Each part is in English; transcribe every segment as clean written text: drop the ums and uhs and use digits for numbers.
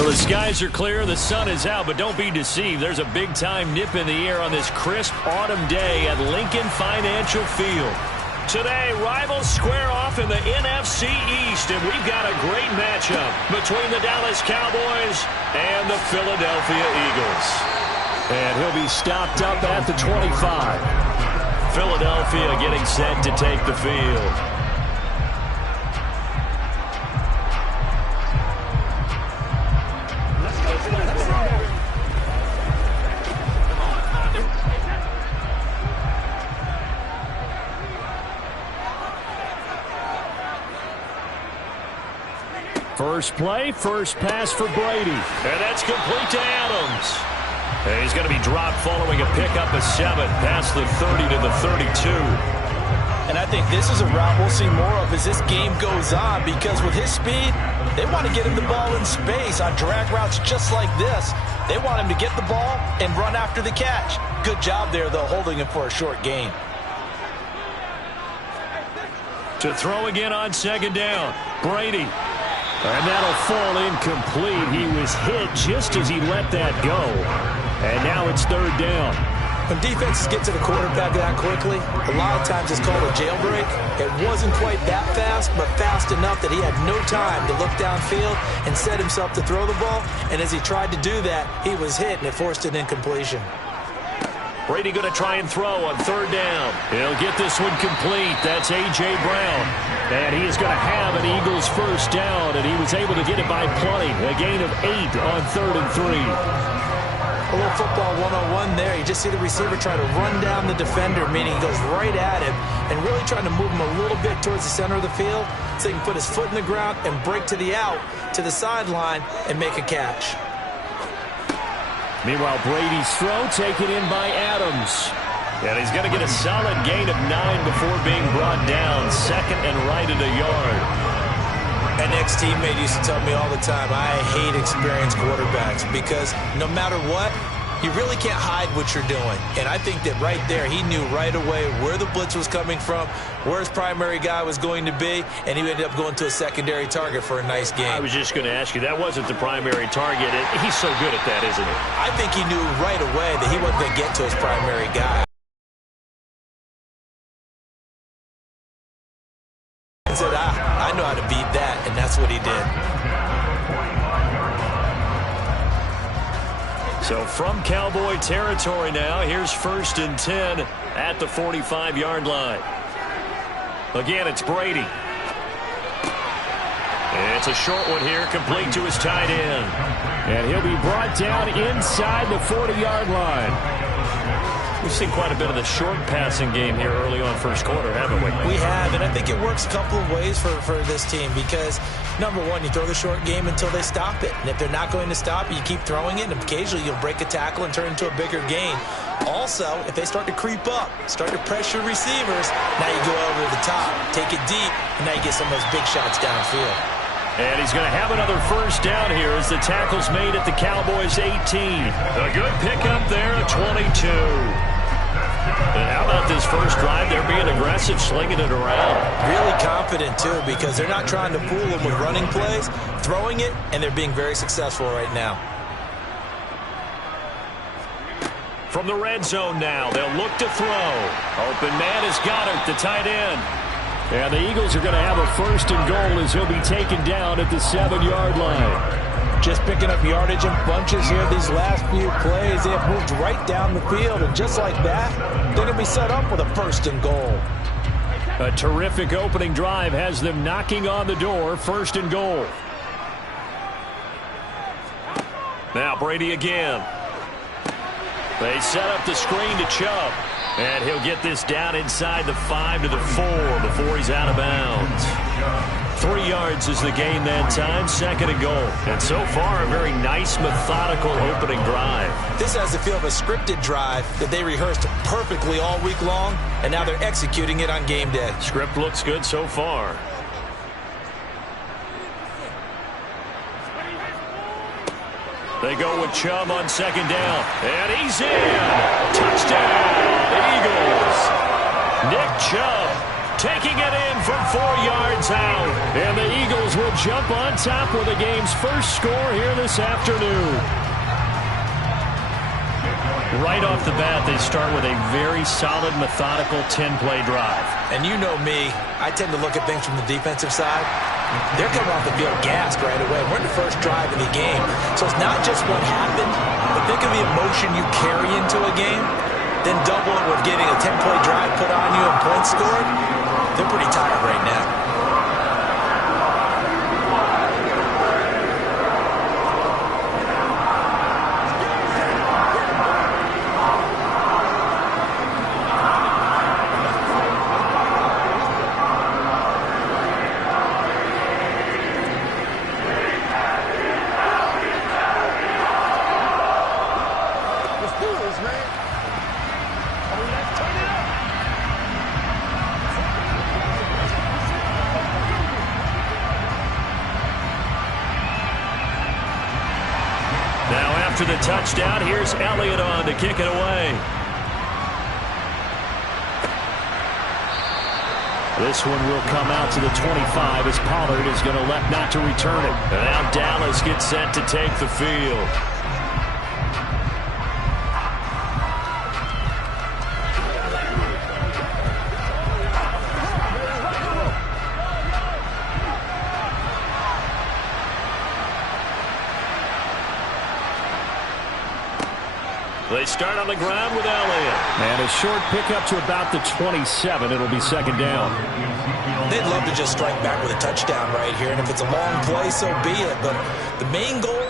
So the skies are clear, the sun is out, but don't be deceived. There's a big-time nip in the air on this crisp autumn day at Lincoln Financial Field. Today, rivals square off in the NFC East, and we've got a great matchup between the Dallas Cowboys and the Philadelphia Eagles. And he'll be stopped up at the 25. Philadelphia getting set to take the field. First play, first pass for Brady. And that's complete to Adams. And he's going to be dropped following a pickup of 7 past the 30 to the 32. And I think this is a route we'll see more of as this game goes on, because with his speed, they want to get him the ball in space on drag routes just like this. They want him to get the ball and run after the catch. Good job there, though, holding him for a short gain. To throw again on second down, Brady. And that'll fall incomplete. He was hit just as he let that go. And now it's third down. When defenses get to the quarterback that quickly, a lot of times it's called a jailbreak. It wasn't quite that fast, but fast enough that he had no time to look downfield and set himself to throw the ball. And as he tried to do that, he was hit, and it forced an incompletion. Brady going to try and throw on third down. He'll get this one complete. That's A.J. Brown. And he is going to have an Eagles first down, and he was able to get it by plenty. A gain of 8 on 3rd and 3. A little football 101 there. You just see the receiver try to run down the defender, meaning he goes right at him and really trying to move him a little bit towards the center of the field so he can put his foot in the ground and break to the out, to the sideline, and make a catch. Meanwhile, Brady's throw taken in by Adams. And he's going to get a solid gain of 9 before being brought down. Second and right at a yard. An ex-teammate used to tell me all the time, I hate experienced quarterbacks because no matter what, you really can't hide what you're doing. And I think that right there, he knew right away where the blitz was coming from, where his primary guy was going to be, and he ended up going to a secondary target for a nice game. I was just going to ask you, that wasn't the primary target. He's so good at that, isn't he? I think he knew right away that he wasn't going to get to his primary guy. He said, I know how to beat that, and that's what he did. So from Cowboy territory now, here's 1st and 10 at the 45-yard line. Again, it's Brady. It's a short one here, complete to his tight end. And he'll be brought down inside the 40-yard line. We've seen quite a bit of the short passing game here early on first quarter, haven't we? We have, and I think it works a couple of ways for this team because, number one, you throw the short game until they stop it. And if they're not going to stop it, you keep throwing it, and occasionally you'll break a tackle and turn it into a bigger gain. Also, if they start to creep up, start to pressure receivers, now you go over the top, take it deep, and now you get some of those big shots downfield. And he's going to have another first down here as the tackle's made at the Cowboys' 18. A good pickup there at 22. And how about this first drive? They're being aggressive, slinging it around. Really confident, too, because they're not trying to fool them with running plays, throwing it, and they're being very successful right now. From the red zone now, they'll look to throw. Open man has got it, the tight end. And the Eagles are going to have a 1st and goal as he'll be taken down at the 7-yard line. Just picking up yardage in bunches here these last few plays. They have moved right down the field, and just like that, they're going to be set up with a 1st and goal. A terrific opening drive has them knocking on the door, 1st and goal. Now Brady again. They set up the screen to Chubb. And he'll get this down inside the 5 to the 4 before he's out of bounds. 3 yards is the gain that time, 2nd and goal. And so far, a very nice, methodical opening drive. This has the feel of a scripted drive that they rehearsed perfectly all week long, and now they're executing it on game day. Script looks good so far. They go with Chubb on 2nd down. And he's in. Touchdown, Eagles. Nick Chubb taking it in from 4 yards out. And the Eagles will jump on top with the game's first score here this afternoon. Right off the bat, they start with a very solid, methodical 10-play drive. And you know me, I tend to look at things from the defensive side. They're coming off the field gassed right away. We're in the first drive of the game. So it's not just what happened, but think of the emotion you carry into a game. Then double it with getting a 10-play drive put on you and points scored. They're pretty tired right now. After the touchdown, here's Elliott on to kick it away. This one will come out to the 25 as Pollard is going to elect not to return it. And now Dallas gets set to take the field. They start on the ground with Elliott. And a short pickup to about the 27. It'll be second down. They'd love to just strike back with a touchdown right here. And if it's a long play, so be it. But the main goal,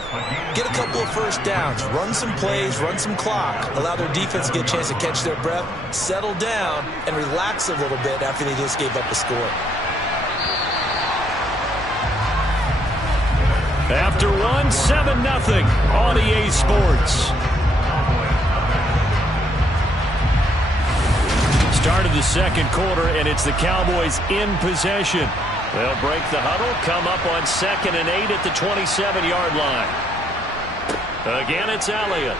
get a couple of first downs. Run some plays, run some clock. Allow their defense to get a chance to catch their breath, settle down, and relax a little bit after they just gave up a score. After one, 7-0 on EA Sports. Start of the second quarter, and it's the Cowboys in possession. They'll break the huddle, come up on 2nd and 8 at the 27-yard line. Again, it's Elliott.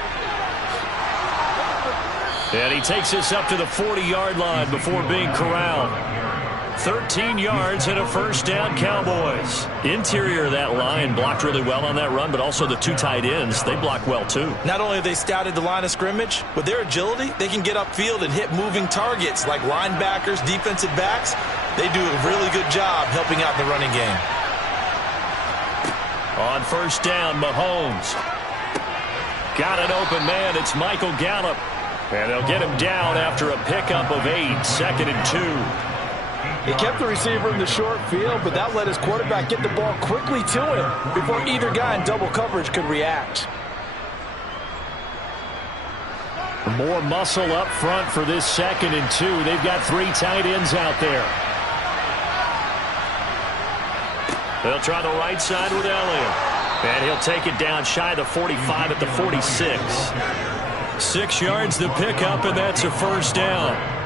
And he takes us up to the 40-yard line before being corralled. 13 yards and a first down, Cowboys. Interior of that line blocked really well on that run, but also the 2 tight ends, they block well too. Not only have they scouted the line of scrimmage, with their agility, they can get upfield and hit moving targets like linebackers, defensive backs. They do a really good job helping out in the running game. On first down, Mahomes. Got an open man. It's Michael Gallup. And they'll get him down after a pickup of 8, 2nd and 2. He kept the receiver in the short field, but that let his quarterback get the ball quickly to him before either guy in double coverage could react. More muscle up front for this 2nd and 2. They've got 3 tight ends out there. They'll try the right side with Elliott. And he'll take it down shy of the 45 at the 46. 6 yards the pickup, and that's a first down.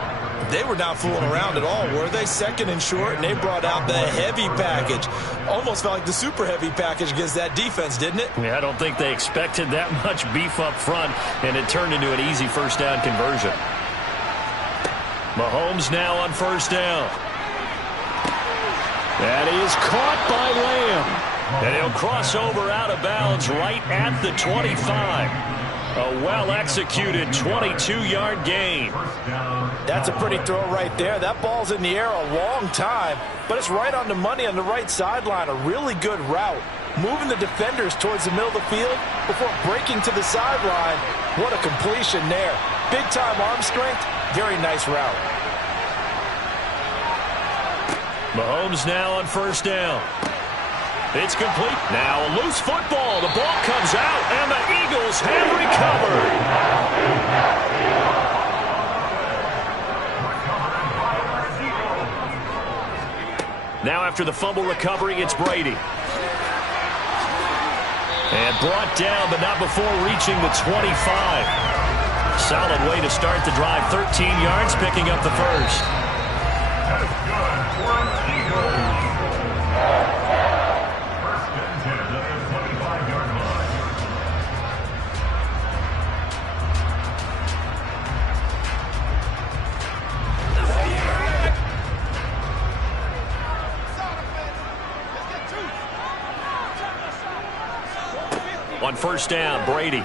They were not fooling around at all, were they? 2nd and short, and they brought out the heavy package. Almost felt like the super heavy package against that defense, didn't it? Yeah, I don't think they expected that much beef up front, and it turned into an easy first down conversion. Mahomes now on first down. That is caught by Lamb. And he'll cross over out of bounds right at the 25. A well-executed 22-yard gain. That's a pretty throw right there. That ball's in the air a long time, but it's right on the money on the right sideline. A really good route. Moving the defenders towards the middle of the field before breaking to the sideline. What a completion there. Big-time arm strength. Very nice route. Mahomes now on first down. It's complete. Now a loose football. The ball comes out, and the Eagles have recovered. Now after the fumble recovery, it's Brady. And brought down, but not before reaching the 25. Solid way to start the drive. 13 yards, picking up the first. That's good for an Eagles. on first down. Brady.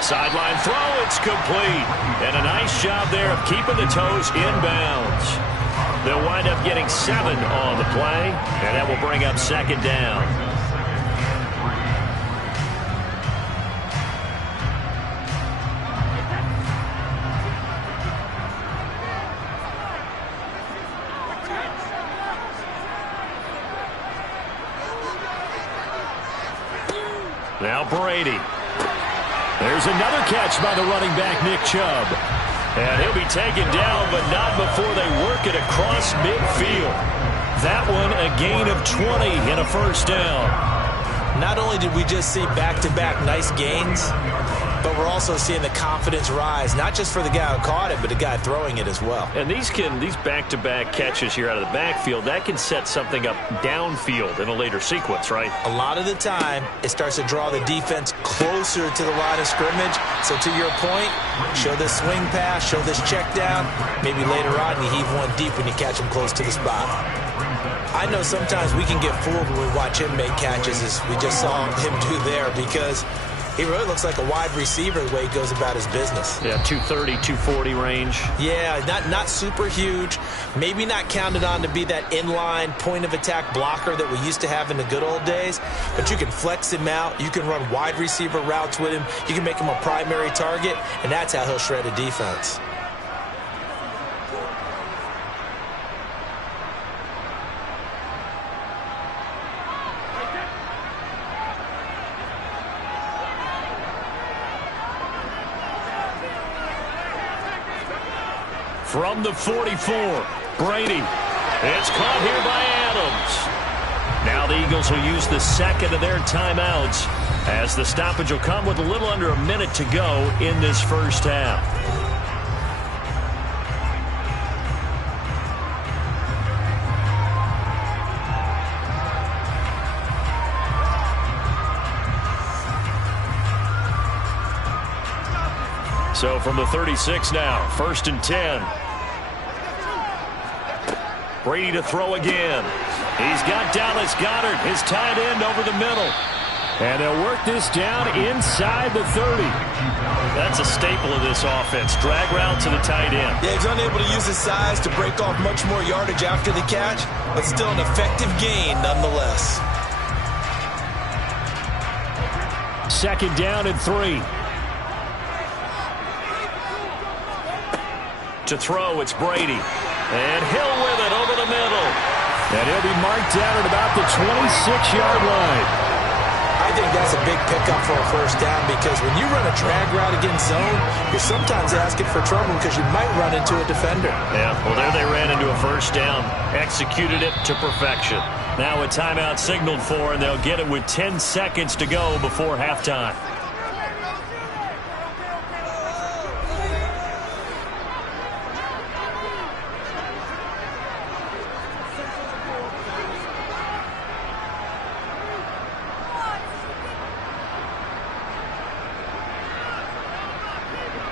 Sideline throw, it's complete. And a nice job there of keeping the toes inbounds. They'll wind up getting 7 on the play, and that will bring up second down. Now Brady. There's another catch by the running back, Nick Chubb. And he'll be taken down, but not before they work it across midfield. That one a gain of 20 and a first down. Not only did we just see back-to-back nice gains, but we're also seeing the confidence rise, not just for the guy who caught it, but the guy throwing it as well. And these back-to-back catches here out of the backfield, that can set something up downfield in a later sequence, right? A lot of the time, it starts to draw the defense closer to the line of scrimmage. So to your point, show this swing pass, show this check down. Maybe later on you heave one deep when you catch them close to the spot. I know sometimes we can get fooled when we watch him make catches, as we just saw him do there, because he really looks like a wide receiver the way he goes about his business. Yeah, 230, 240 range. Yeah, not super huge. Maybe not counted on to be that inline point-of-attack blocker that we used to have in the good old days. But you can flex him out. You can run wide receiver routes with him. You can make him a primary target, and that's how he'll shred a defense. From the 44, Brady. It's caught here by Adams. Now the Eagles will use the second of their timeouts, as the stoppage will come with a little under a minute to go in this first half. So from the 36 now, 1st and 10. Brady to throw again. He's got Dallas Goedert, his tight end, over the middle. And they'll work this down inside the 30. That's a staple of this offense. Drag route to the tight end. Yeah, he's unable to use his size to break off much more yardage after the catch, but still an effective gain nonetheless. 2nd down and 3. To throw, it's Brady. And Hill with it over the middle. And he'll be marked down at about the 26-yard line. I think that's a big pickup for a first down, because when you run a drag route against zone, you're sometimes asking for trouble because you might run into a defender. Yeah, well, there they ran into a first down. Executed it to perfection. Now a timeout signaled for, and they'll get it with 10 seconds to go before halftime.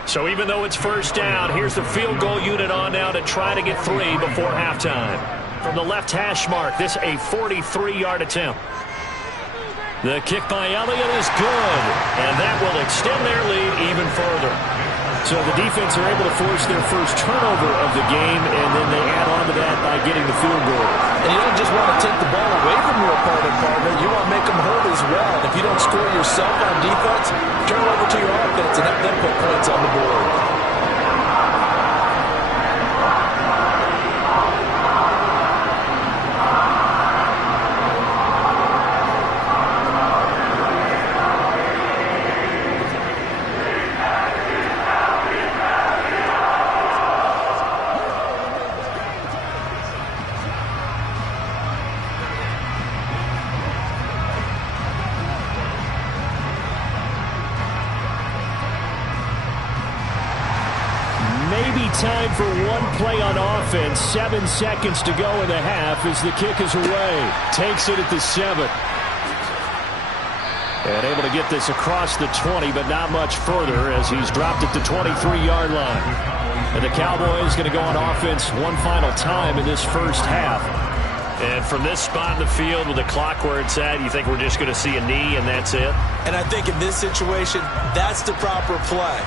So even though it's first down, here's the field goal unit on now to try to get 3 before halftime. From the left hash mark, this a 43-yard attempt. The kick by Elliott is good, and that will extend their lead even further. So the defense are able to force their first turnover of the game, and then they add on to that by getting the field goal. And you don't just want to take the ball away from your opponent, partner. You want to make them hurt as well. And if you don't score yourself on defense, turn it over to your offense and have them put points on the board. Time for one play on offense. 7 seconds to go in the half as the kick is away. Takes it at the 7. And able to get this across the 20, but not much further as he's dropped at the 23-yard line. And the Cowboys going to go on offense one final time in this first half. And from this spot in the field with the clock where it's at, you think we're just going to see a knee and that's it? And I think in this situation, that's the proper play.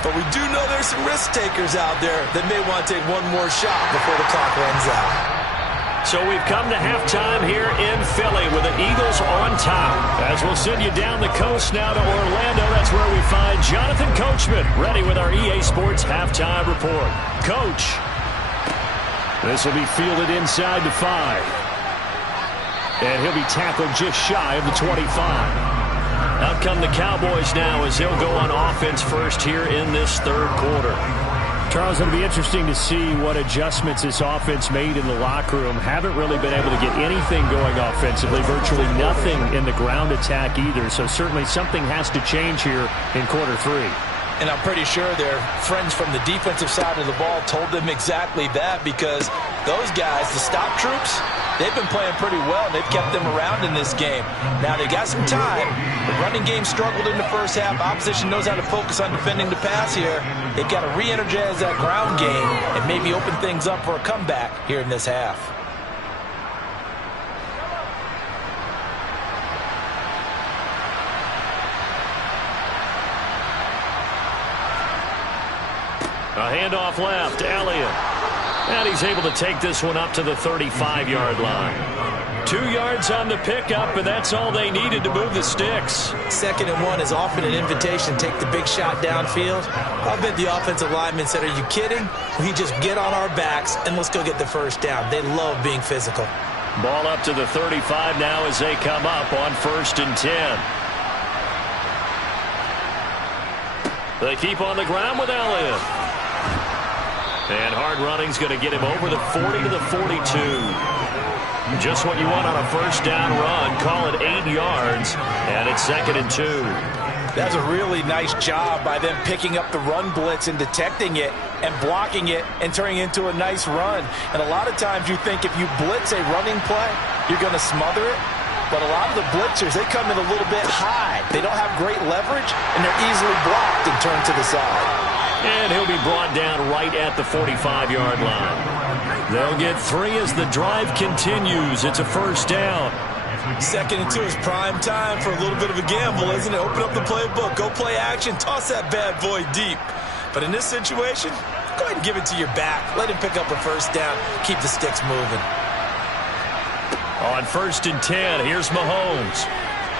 But we do know there's some risk takers out there that may want to take one more shot before the clock runs out. So we've come to halftime here in Philly with the Eagles on top. As we'll send you down the coast now to Orlando, that's where we find Jonathan Coachman ready with our EA Sports halftime report. Coach. This will be fielded inside the 5. And he'll be tackled just shy of the 25. Out come the Cowboys now as he'll go on offense first here in this third quarter. Charles, it'll be interesting to see what adjustments this offense made in the locker room. Haven't really been able to get anything going offensively, virtually nothing in the ground attack either. So certainly something has to change here in quarter 3. And I'm pretty sure their friends from the defensive side of the ball told them exactly that, because those guys, the stop troops, they've been playing pretty well. They've kept them around in this game. Now they got some time. The running game struggled in the first half. Opposition knows how to focus on defending the pass here. They've got to re-energize that ground game and maybe open things up for a comeback here in this half. A handoff left, Elliott. And he's able to take this one up to the 35-yard line. 2 yards on the pickup, and that's all they needed to move the sticks. 2nd and 1 is often an invitation to take the big shot downfield. I bet the offensive linemen said, are you kidding? We just get on our backs and let's go get the first down. They love being physical. Ball up to the 35 now as they come up on 1st and 10. They keep on the ground with Elliott. And hard running's going to get him over the 40 to the 42. Just what you want on a first down run. Call it 8 yards, and it's 2nd and 2. That's a really nice job by them picking up the run blitz and detecting it and blocking it and turning it into a nice run. And a lot of times you think if you blitz a running play, you're going to smother it. But a lot of the blitzers, they come in a little bit high. They don't have great leverage, and they're easily blocked and turned to the side. And he'll be brought down right at the 45-yard line. They'll get 3 as the drive continues. It's a first down. 2nd and 2 is prime time for a little bit of a gamble, isn't it? Open up the playbook, go play action, toss that bad boy deep. But in this situation, go ahead and give it to your back. Let him pick up a first down. Keep the sticks moving. On 1st and 10, here's Mahomes.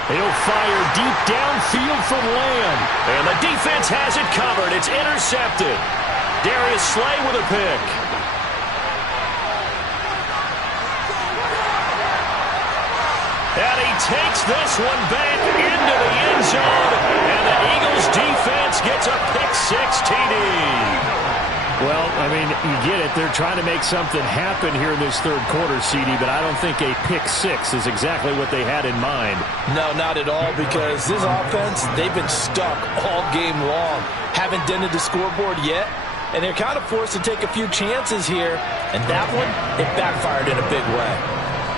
He'll fire deep downfield from Lamb. And the defense has it covered. It's intercepted. Darius Slay with a pick. And he takes this one back into the end zone. And the Eagles defense gets a pick-6 TD. Well, I mean, you get it. They're trying to make something happen here in this third quarter, CD, but I don't think a pick-6 is exactly what they had in mind. No, not at all, because this offense, they've been stuck all game long. Haven't dented the scoreboard yet, and they're kind of forced to take a few chances here, and that one, it backfired in a big way.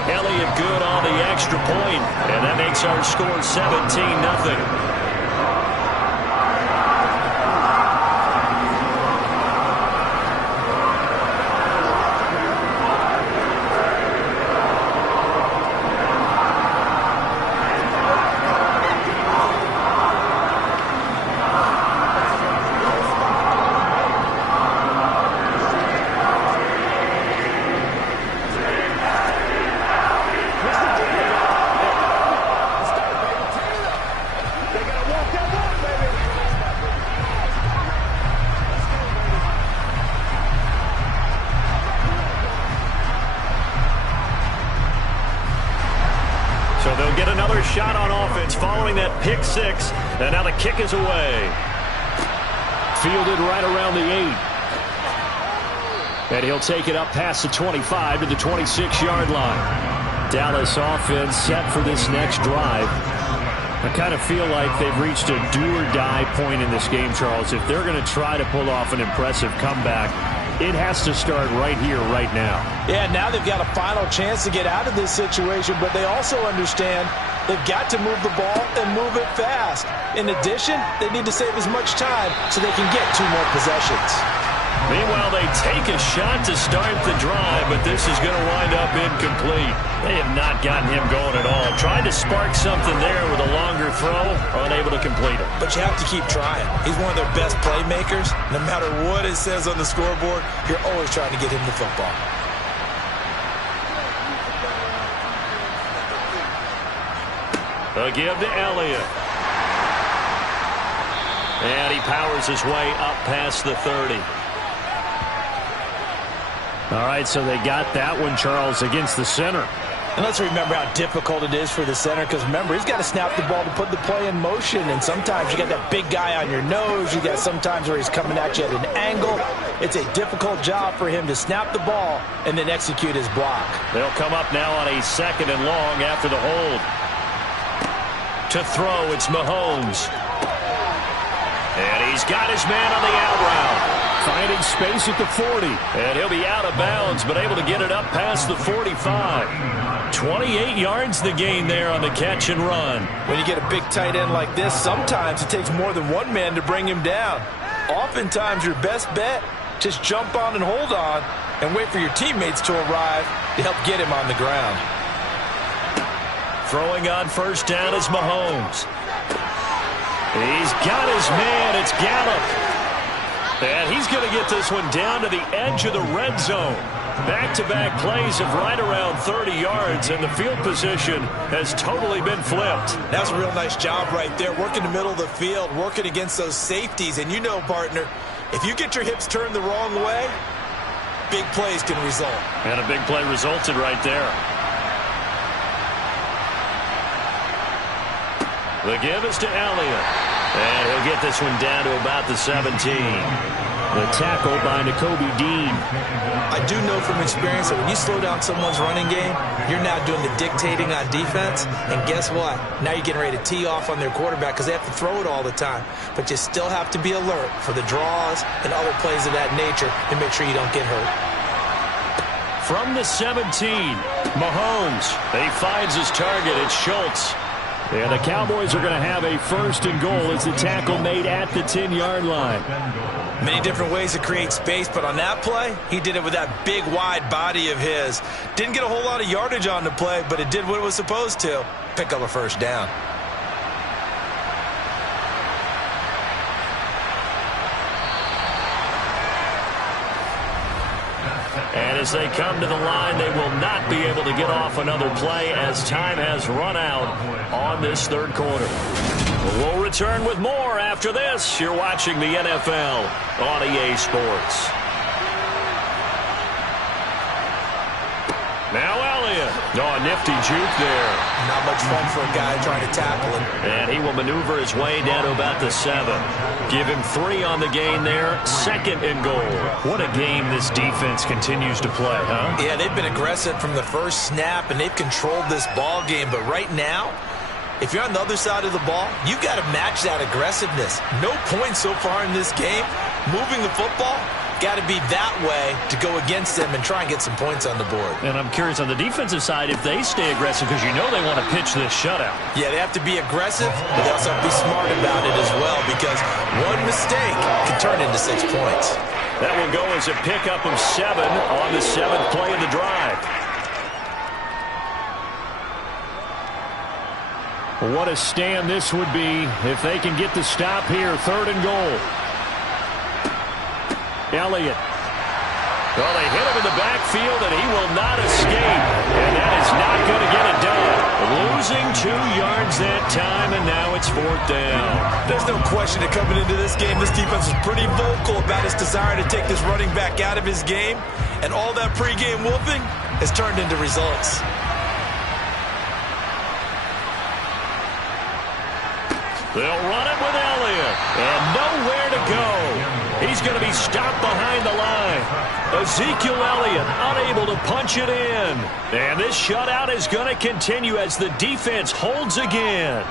Elliott good on the extra point, and that makes our score 17-0. So they'll get another shot on offense following that pick-6. And now the kick is away. Fielded right around the 8. And he'll take it up past the 25 to the 26-yard line. Dallas offense set for this next drive. I kind of feel like they've reached a do-or-die point in this game, Charles. If they're going to try to pull off an impressive comeback, it has to start right here, right now. Yeah, now they've got a final chance to get out of this situation, but they also understand they've got to move the ball and move it fast. In addition, they need to save as much time so they can get 2 more possessions. Meanwhile, they take a shot to start the drive, but this is going to wind up incomplete. They have not gotten him going at all. Tried to spark something there with a longer throw, unable to complete it. But you have to keep trying. He's one of their best playmakers. No matter what it says on the scoreboard, you're always trying to get him the football. A give to Elliott. And he powers his way up past the 30. All right, so they got that one, Charles, against the center. And let's remember how difficult it is for the center, because remember, he's got to snap the ball to put the play in motion, and sometimes you got that big guy on your nose. You got sometimes where he's coming at you at an angle. It's a difficult job for him to snap the ball and then execute his block. They'll come up now on a 2nd and long after the hold. To throw, it's Mahomes. And he's got his man on the out route. Finding space at the 40. And he'll be out of bounds, but able to get it up past the 45. 28 yards the gain there on the catch and run. When you get a big tight end like this, sometimes it takes more than one man to bring him down. Oftentimes, your best bet, just jump on and hold on and wait for your teammates to arrive to help get him on the ground. Throwing on first down is Mahomes. He's got his man. It's Gallup. And he's going to get this one down to the edge of the red zone. Back-to-back plays of right around 30 yards, and the field position has totally been flipped. That's a real nice job right there, working the middle of the field, working against those safeties. And you know, partner, if you get your hips turned the wrong way, big plays can result. And a big play resulted right there. The give is to Elliott. And he'll get this one down to about the 17. The tackle by Nakobe Dean. I do know from experience that when you slow down someone's running game, you're now doing the dictating on defense. And guess what? Now you're getting ready to tee off on their quarterback because they have to throw it all the time. But you still have to be alert for the draws and other plays of that nature to make sure you don't get hurt. From the 17, Mahomes. He finds his target. It's Schultz. And the Cowboys are going to have a 1st and goal as the tackle made at the 10-yard line. Many different ways to create space, but on that play, he did it with that big, wide body of his. Didn't get a whole lot of yardage on the play, but it did what it was supposed to. Pick up a first down. And as they come to the line, they will not be able to get off another play as time has run out on this 3rd quarter. We'll return with more after this. You're watching the NFL on EA Sports. Now Elliott. Oh, a nifty juke there. Not much fun for a guy trying to tackle him. And he will maneuver his way down to about the 7. Give him 3 on the gain there. 2nd and goal. What a game this defense continues to play, huh? Yeah, they've been aggressive from the first snap, and they've controlled this ball game. But right now, if you're on the other side of the ball, you've got to match that aggressiveness. No points so far in this game. Moving the football, got to be that way to go against them and try and get some points on the board. And I'm curious on the defensive side if they stay aggressive, because you know they want to pitch this shutout. Yeah, they have to be aggressive, but they also have to be smart about it as well, because one mistake can turn into 6 points. That will go as a pickup of 7 on the 7th play of the drive. What a stand this would be if they can get the stop here. 3rd and goal. Elliott. Well, they hit him in the backfield, and he will not escape. And that is not going to get it done. Losing 2 yards that time, and now it's 4th down. There's no question that coming into this game, this defense was pretty vocal about its desire to take this running back out of his game. And all that pregame whooping has turned into results. They'll run it with Elliott, and nowhere to go. He's going to be stopped behind the line. Ezekiel Elliott unable to punch it in. And this shutout is going to continue as the defense holds again.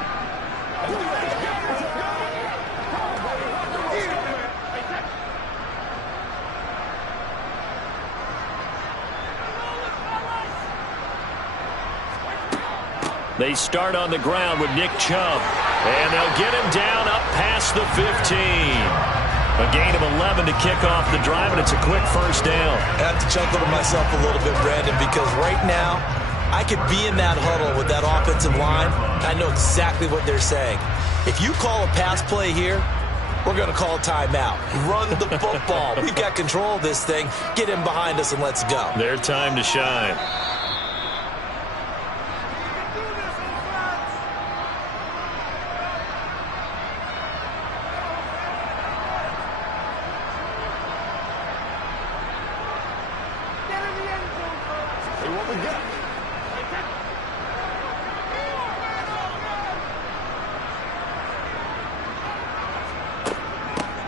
They start on the ground with Nick Chubb. And they'll get him down up past the 15. A gain of 11 to kick off the drive, and it's a quick first down. I have to chuckle to myself a little bit, Brandon, because right now I could be in that huddle with that offensive line. I know exactly what they're saying. If you call a pass play here, we're going to call a timeout. Run the football. We've got control of this thing. Get in behind us and let's go. Their time to shine.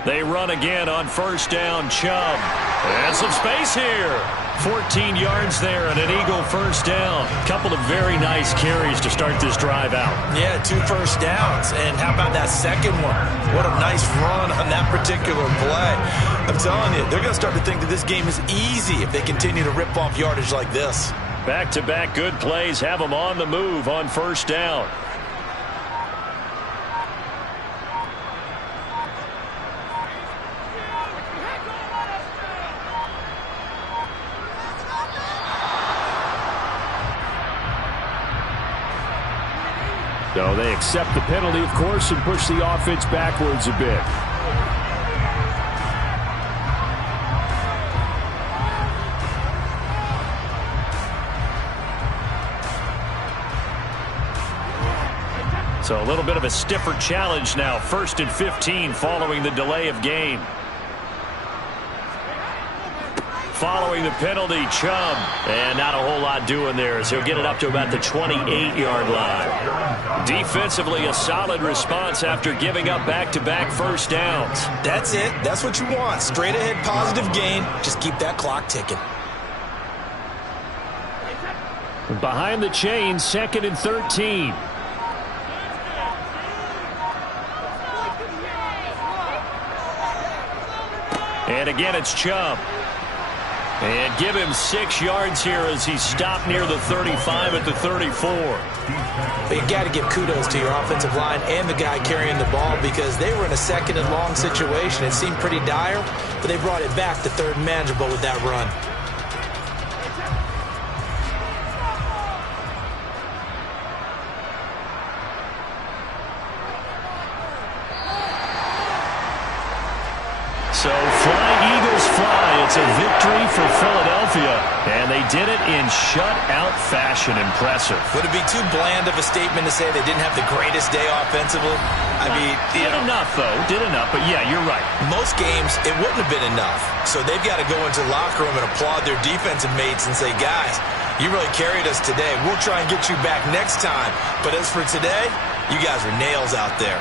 They run again on first down. Chubb. And some space here. 14 yards there and an Eagle first down. Couple of very nice carries to start this drive out. Yeah, 2 first downs. And how about that second one? What a nice run on that particular play. I'm telling you, they're going to start to think that this game is easy if they continue to rip off yardage like this. Back-to-back good plays have them on the move on first down. So they accept the penalty, of course, and push the offense backwards a bit. So a little bit of a stiffer challenge now. 1st and 15 following the delay of game. Following the penalty, Chubb. And not a whole lot doing there as he'll get it up to about the 28-yard line. Defensively, a solid response after giving up back-to-back first downs. That's it. That's what you want. Straight ahead, positive gain. Just keep that clock ticking. Behind the chain, 2nd and 13. And again, it's Chubb. And give him 6 yards here as he stopped near the 35 at the 34. But you got to give kudos to your offensive line and the guy carrying the ball because they were in a 2nd and long situation. It seemed pretty dire, but they brought it back to 3rd and manageable with that run. So fly, Eagles, fly. It's a victory for Philadelphia. And they did it in shutout fashion. Impressive. Would it be too bland of a statement to say they didn't have the greatest day offensively? I mean, did enough, though. Did enough. But, yeah, you're right. Most games, it wouldn't have been enough. So they've got to go into the locker room and applaud their defensive mates and say, guys, you really carried us today. We'll try and get you back next time. But as for today, you guys are nails out there.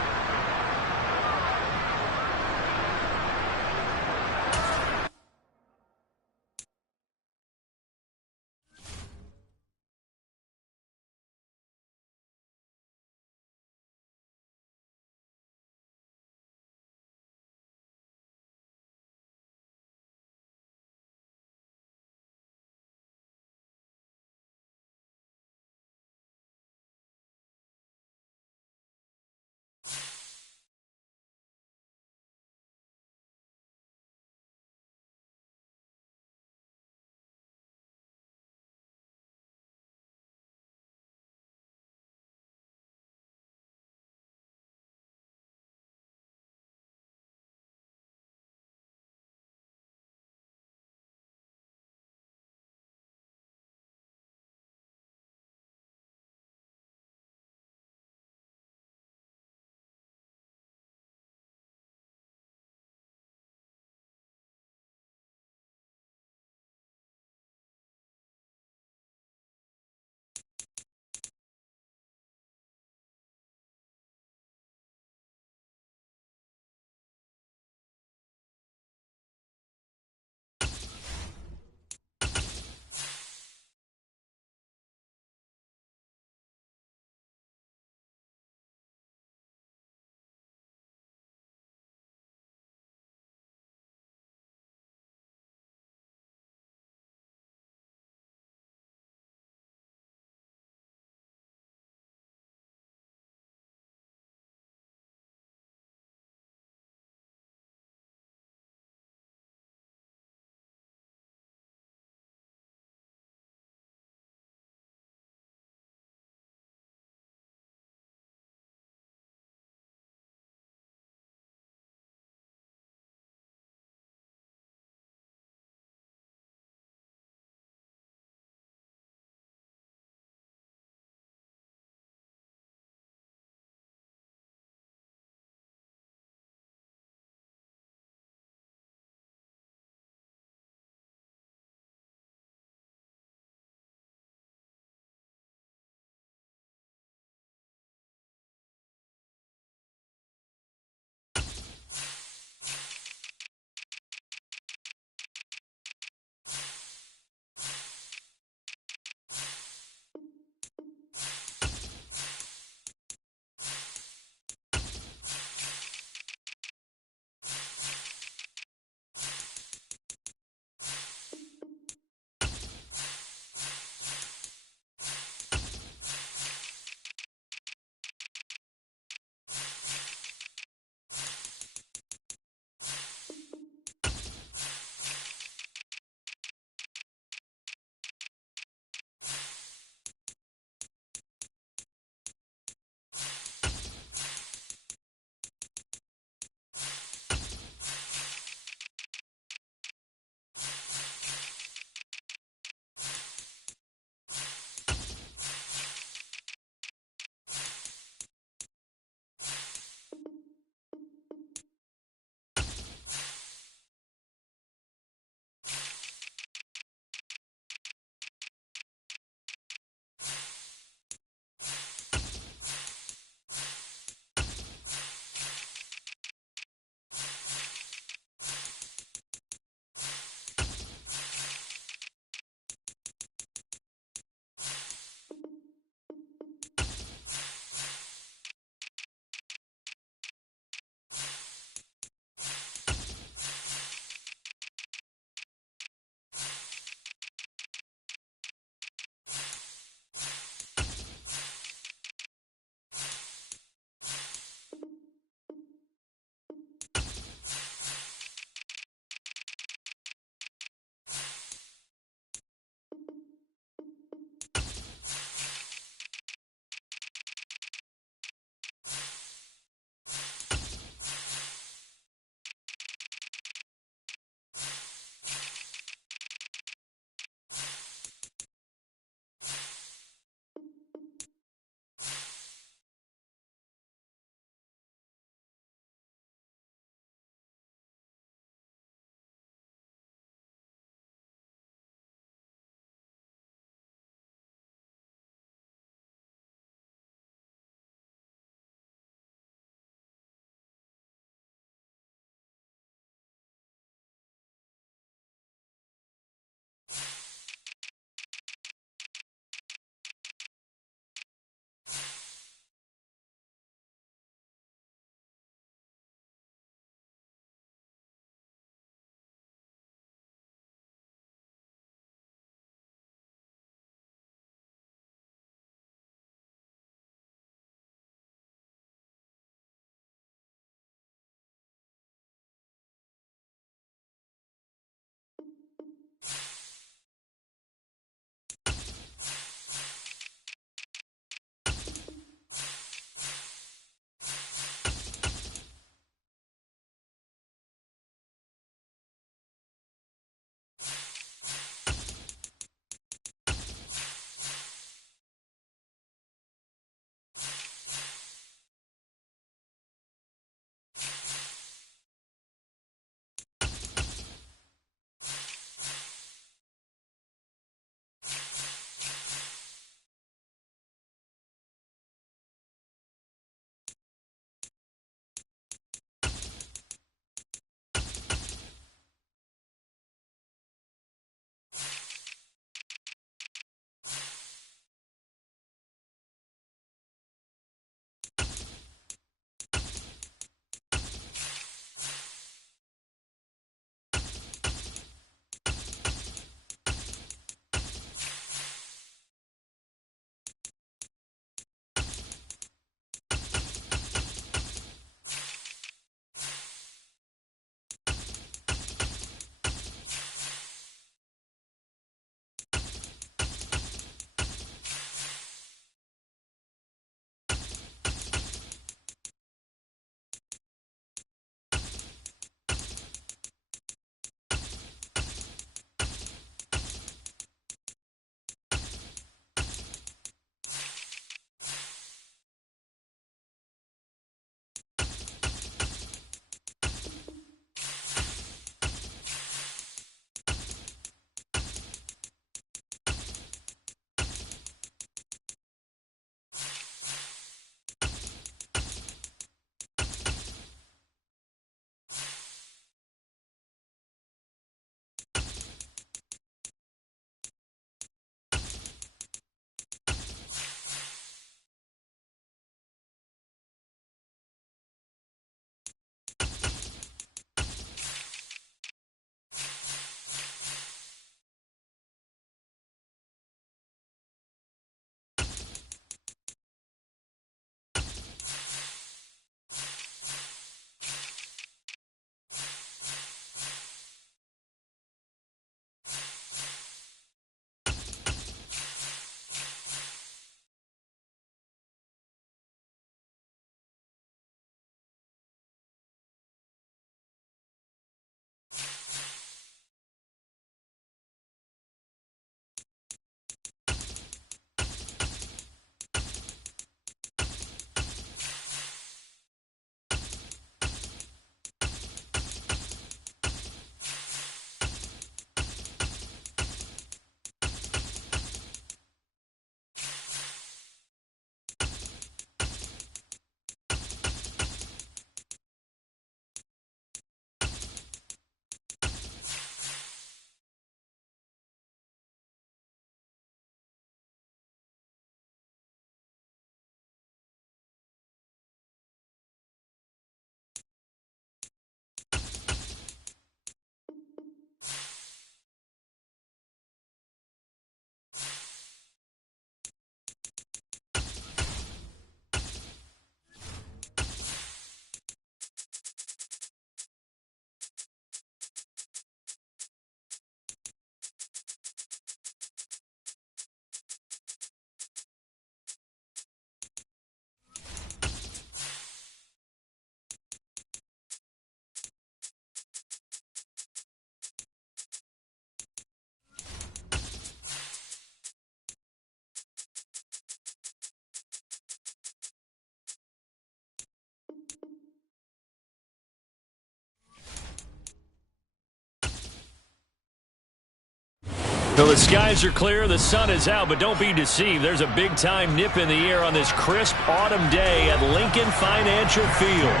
Well, the skies are clear, the sun is out, but don't be deceived. There's a big-time nip in the air on this crisp autumn day at Lincoln Financial Field.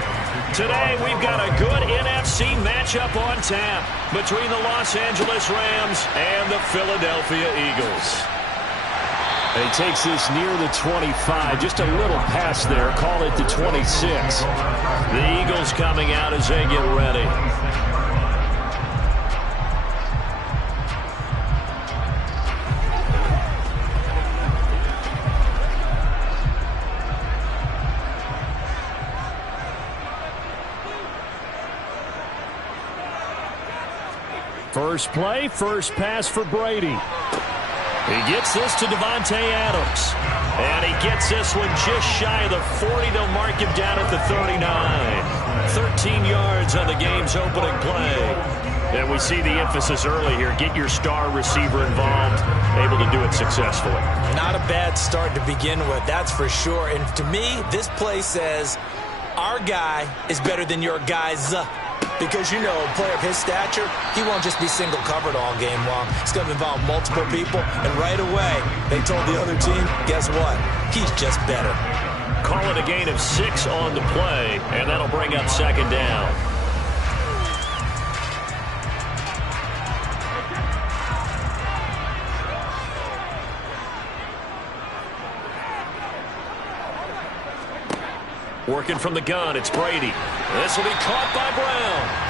Today, we've got a good NFC matchup on tap between the Los Angeles Rams and the Philadelphia Eagles. And he takes this near the 25, just a little past there, call it the 26. The Eagles coming out as they get ready. First play, first pass for Brady. He gets this to Davante Adams. And he gets this one just shy of the 40. They'll mark him down at the 39. 13 yards on the game's opening play. And we see the emphasis early here. Get your star receiver involved. Able to do it successfully. Not a bad start to begin with, that's for sure. And to me, this play says, our guy is better than your guy's. Because, you know, a player of his stature, he won't just be single covered all game long. It's going to involve multiple people. And right away, they told the other team, guess what? He's just better. Call it a gain of 6 on the play, and that'll bring up second down. Working from the gun, it's Brady. This will be caught by Brown.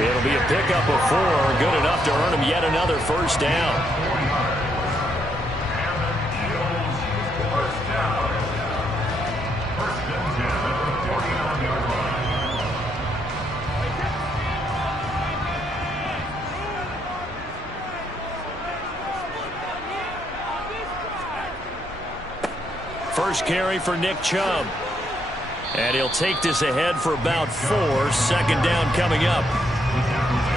It'll be a pickup of 4, good enough to earn him yet another first down. First carry for Nick Chubb. And he'll take this ahead for about 4. Second down coming up.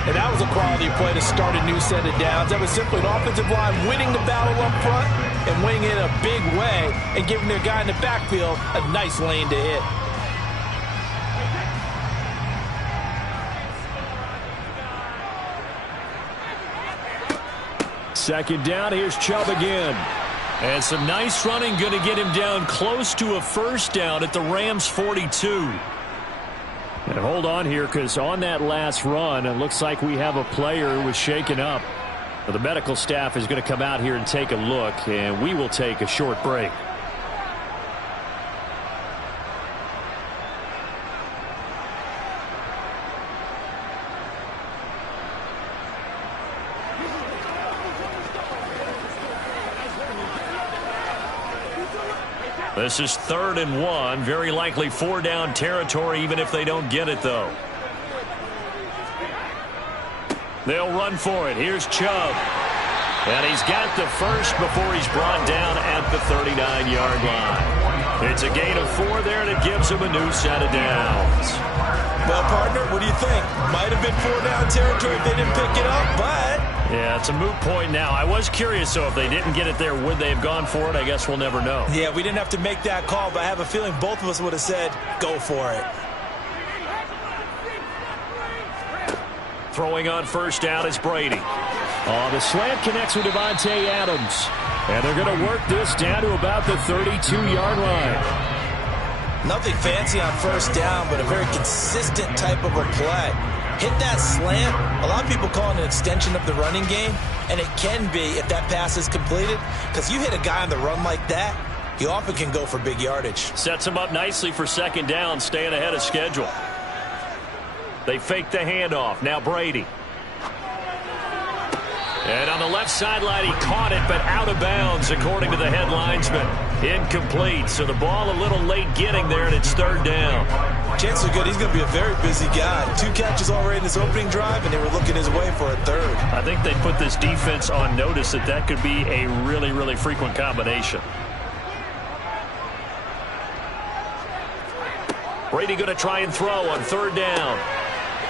And that was a quality play to start a new set of downs. That was simply an offensive line winning the battle up front and winning it in a big way and giving their guy in the backfield a nice lane to hit. Second down, here's Chubb again. And some nice running, going to get him down close to a first down at the Rams' 42. And hold on here, because on that last run, it looks like we have a player who was shaken up. The medical staff is going to come out here and take a look, and we will take a short break. This is 3rd and 1. Very likely 4-down territory, even if they don't get it, though. They'll run for it. Here's Chubb. And he's got the first before he's brought down at the 39-yard line. It's a gain of 4 there, and it gives him a new set of downs. Well, partner, what do you think? Might have been 4-down territory if they didn't pick it up, but... Yeah, it's a moot point now. I was curious, so if they didn't get it there, would they have gone for it? I guess we'll never know. Yeah, we didn't have to make that call, but I have a feeling both of us would have said, go for it. Throwing on first down is Brady. The slant connects with Davante Adams. And they're going to work this down to about the 32-yard line. Nothing fancy on first down, but a very consistent type of a play. Hit that slant. A lot of people call it an extension of the running game, and it can be if that pass is completed, because you hit a guy on the run like that, he often can go for big yardage. Sets him up nicely for second down, staying ahead of schedule. They fake the handoff. Now Brady. And on the left sideline, he caught it, but out of bounds, according to the head linesman. Incomplete, so the ball a little late getting there, and it's 3rd down. Chances are good he's going to be a very busy guy. 2 catches already in this opening drive, and they were looking his way for a 3rd. I think they put this defense on notice that that could be a really, really frequent combination. Brady going to try and throw on 3rd down.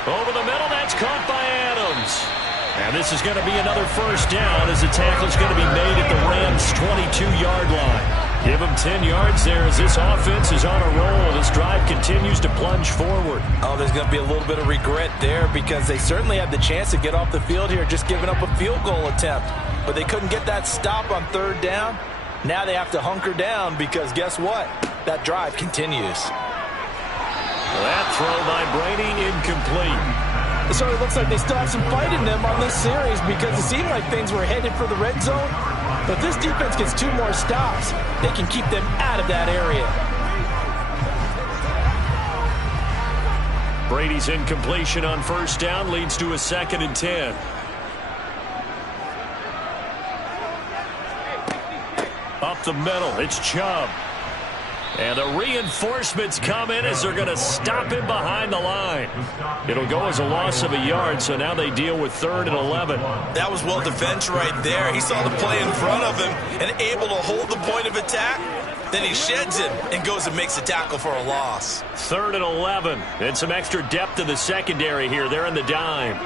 Over the middle, that's caught by Adams. And this is going to be another first down as the tackle is going to be made at the Rams' 22-yard line. Give them 10 yards there as this offense is on a roll. This drive continues to plunge forward. Oh, there's going to be a little bit of regret there because they certainly had the chance to get off the field here, just giving up a field goal attempt. but they couldn't get that stop on third down. Now they have to hunker down because guess what? That drive continues. That throw by Brady incomplete. So it looks like they still have some fight in them on this series because it seemed like things were headed for the red zone. But if this defense gets 2 more stops, they can keep them out of that area. Brady's incompletion on first down leads to a 2nd and 10. Up the middle, it's Chubb. And the reinforcements come in as they're going to him behind the line. It'll go as a loss of a yard, so now they deal with 3rd and 11. That was well defense right there. He saw the play in front of him and able to hold the point of attack. Then he sheds him and goes and makes a tackle for a loss. 3rd and 11. And some extra depth in the secondary here. They're in the dime.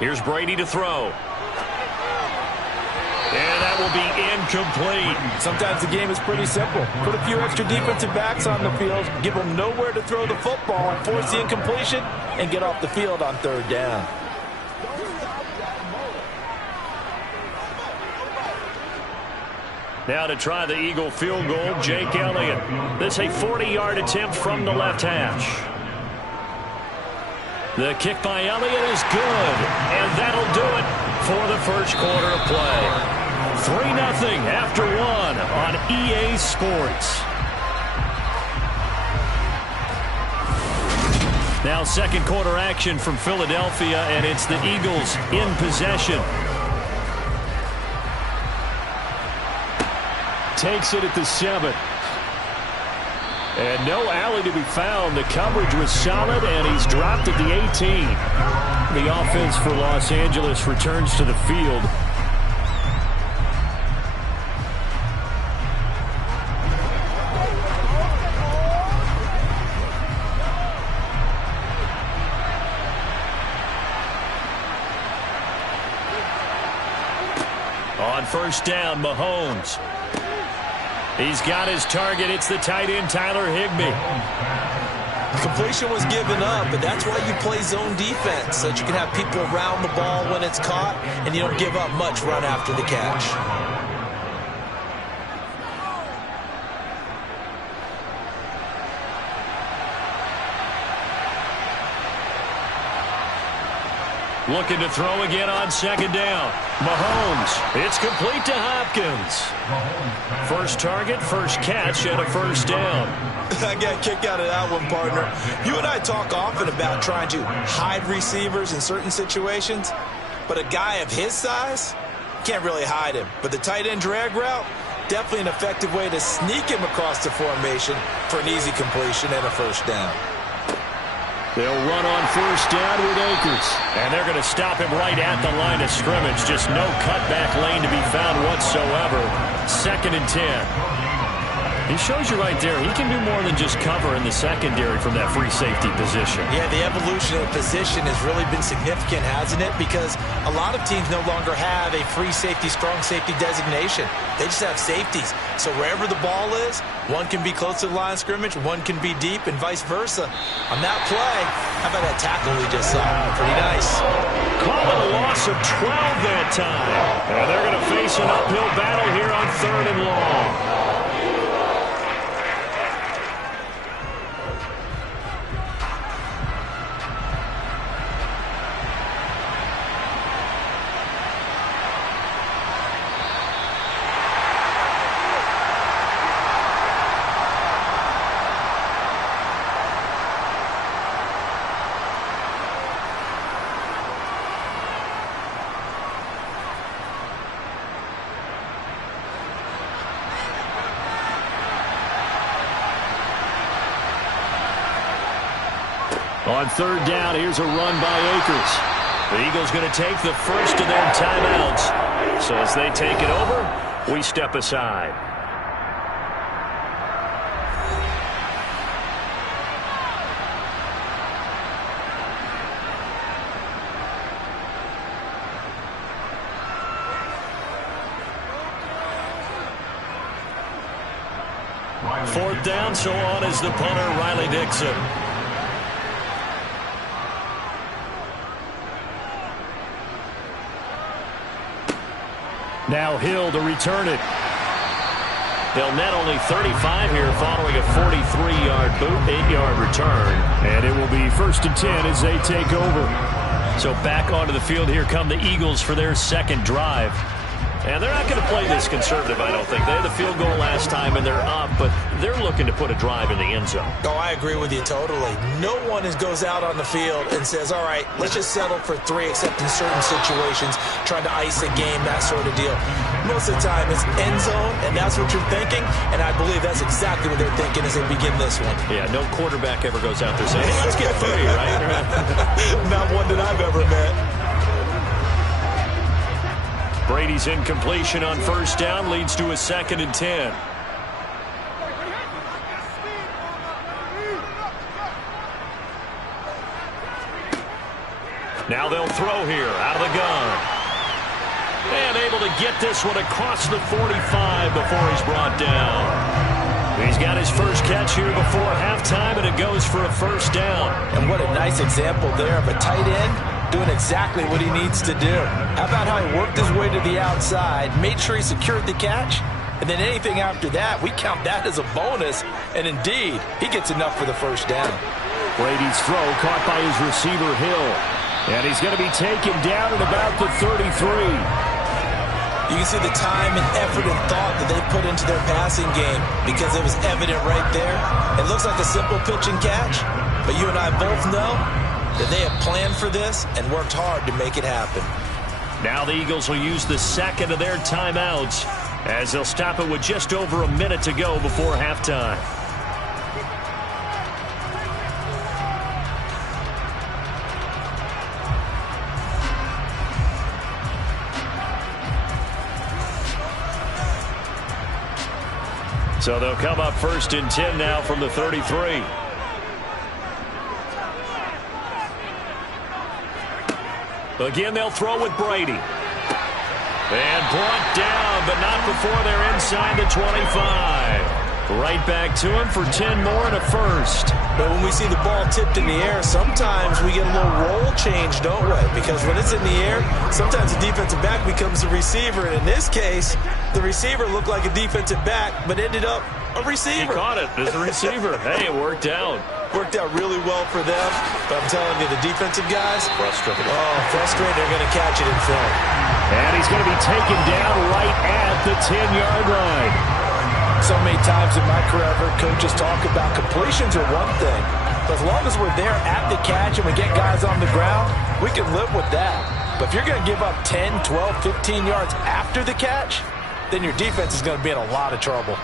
Here's Brady to throw. And that will be incomplete. Sometimes the game is pretty simple. Put a few extra defensive backs on the field, give them nowhere to throw the football, and force the incompletion, and get off the field on 3rd down. Now to try the Eagle field goal, Jake Elliott. This is a 40-yard attempt from the left hash. The kick by Elliott is good, and that'll do it for the first quarter of play. 3-0 after 1 on EA Sports. Now 2nd quarter action from Philadelphia, and it's the Eagles in possession. Takes it at the 7. And no alley to be found. The coverage was solid, and he's dropped at the 18. The offense for Los Angeles returns to the field. On first down, Mahomes. He's got his target. It's the tight end, Tyler Higbee. Completion was given up, but that's why you play zone defense, so that you can have people around the ball when it's caught, and you don't give up much run after the catch. Looking to throw again on 2nd down. Mahomes. It's complete to Hopkins. First target, first catch, and a first down. I got a kick out of that one, partner. You and I talk often about trying to hide receivers in certain situations, but a guy of his size can't really hide him. But the tight end drag route, definitely an effective way to sneak him across the formation for an easy completion and a first down. They'll run on first down with Akers. And they're going to stop him right at the line of scrimmage. Just no cutback lane to be found whatsoever. 2nd and 10. He shows you right there, he can do more than just cover in the secondary from that free safety position. Yeah, the evolution of the position has really been significant, hasn't it? Because a lot of teams no longer have a free safety, strong safety designation. They just have safeties. So wherever the ball is, one can be close to the line of scrimmage, one can be deep, and vice versa. On that play, how about that tackle we just saw? Pretty nice. Call it a loss of 12 that time. And they're going to face an uphill battle here on 3rd and long. On 3rd down, here's a run by Akers. The Eagles going to take the first of their timeouts. So as they take it over, we step aside. Fourth down, so on is the punter, Riley Dixon. Now Hill to return it. They'll net only 35 here following a 43-yard boot, 8-yard return. And it will be 1st and 10 as they take over. So back onto the field here come the Eagles for their second drive. And they're not going to play this conservative, I don't think. They had the field goal last time, and they're up, but they're looking to put a drive in the end zone. Oh, I agree with you totally. No one goes out on the field and says, all right, let's just settle for 3, except in certain situations, trying to ice a game, that sort of deal. Most of the time, it's end zone, and that's what you're thinking, and I believe that's exactly what they're thinking as they begin this one. Yeah, no quarterback ever goes out there saying, hey, let's get 3, right? Not one that I've ever met. Brady's incompletion on 1st down leads to a 2nd and 10. Now they'll throw here out of the gun. And able to get this one across the 45 before he's brought down. He's got his first catch here before halftime, and it goes for a 1st down. And what a nice example there of a tight end doing exactly what he needs to do. How about how he worked his way to the outside, made sure he secured the catch, and then anything after that, we count that as a bonus, and indeed, he gets enough for the 1st down. Brady's throw caught by his receiver, Hill. And he's going to be taken down at about the 33. You can see the time and effort and thought that they put into their passing game because it was evident right there. It looks like a simple pitch and catch, but you and I both know that they have planned for this and worked hard to make it happen. Now the Eagles will use the second of their timeouts as they'll stop it with just over a minute to go before halftime. So they'll come up 1st and 10 now from the 33. Again, they'll throw with Brady. And brought down, but not before they're inside the 25. Right back to him for 10 more and a 1st. But when we see the ball tipped in the air, sometimes we get a little roll change, don't we? Because when it's in the air, sometimes the defensive back becomes the receiver. And in this case, the receiver looked like a defensive back, but ended up a receiver. He caught it as a receiver. Hey, it worked out. Worked out really well for them. But I'm telling you, the defensive guys, frustrated. Oh, frustrated. They're going to catch it in film. And he's going to be taken down right at the 10-yard line. So many times in my career, I've heard coaches talk about completions are one thing. But as long as we're there at the catch and we get guys on the ground, we can live with that. But if you're going to give up 10, 12, 15 yards after the catch, then your defense is going to be in a lot of trouble.